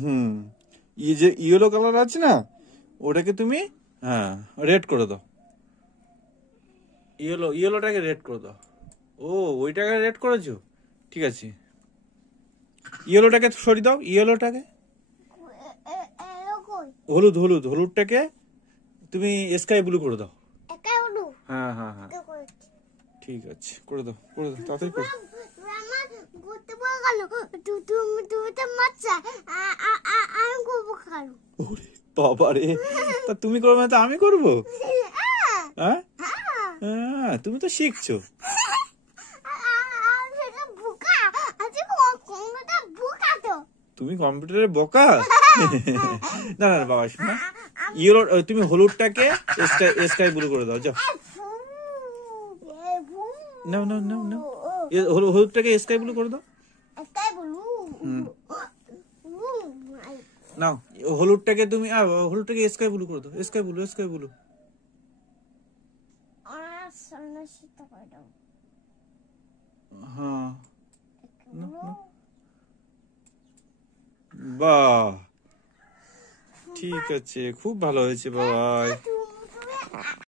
হুম, এই যে yellow colour আছে না, ওটাকে তুমি হ্যাঁ রেড করে দাও। ইয়েলোটাকে রেড করে দাও। ও, ওইটাকে রেড করেছো, ঠিক আছে। ইয়েলোটাকে সরিয়ে দাও, ইয়েলোটাকে। হলুদ হলুদ হলুদটাকে তুমি স্কাই ব্লু করে দাও। হ্যাঁ হ্যাঁ হ্যাঁ, ঠিক আছে, করে দাও করে দাও, তাড়াতাড়ি করো। ওরে বাবা রে, তা তুমি করবে না তো আমি করবো? হ্যাঁ হ্যাঁ, তুমি তো শিখছো। তুমি কম্পিউটারে বোকা। না না বাবা, শোনা, ইয়েলো তুমি হলুদটাকে স্কাই ব্লু করে দাও, যাও। নাও নাও নাও নাও, হলুদটাকে স্কাই ব্লু করে দাও। নাও, হলুদটাকে তুমি হলুদটাকে স্কাই ব্লু করে দাও, স্কাই ব্লু স্কাই ব্লু। হ্যাঁ, বাহ, ঠিক আছে, খুব ভালো হয়েছে বাবা।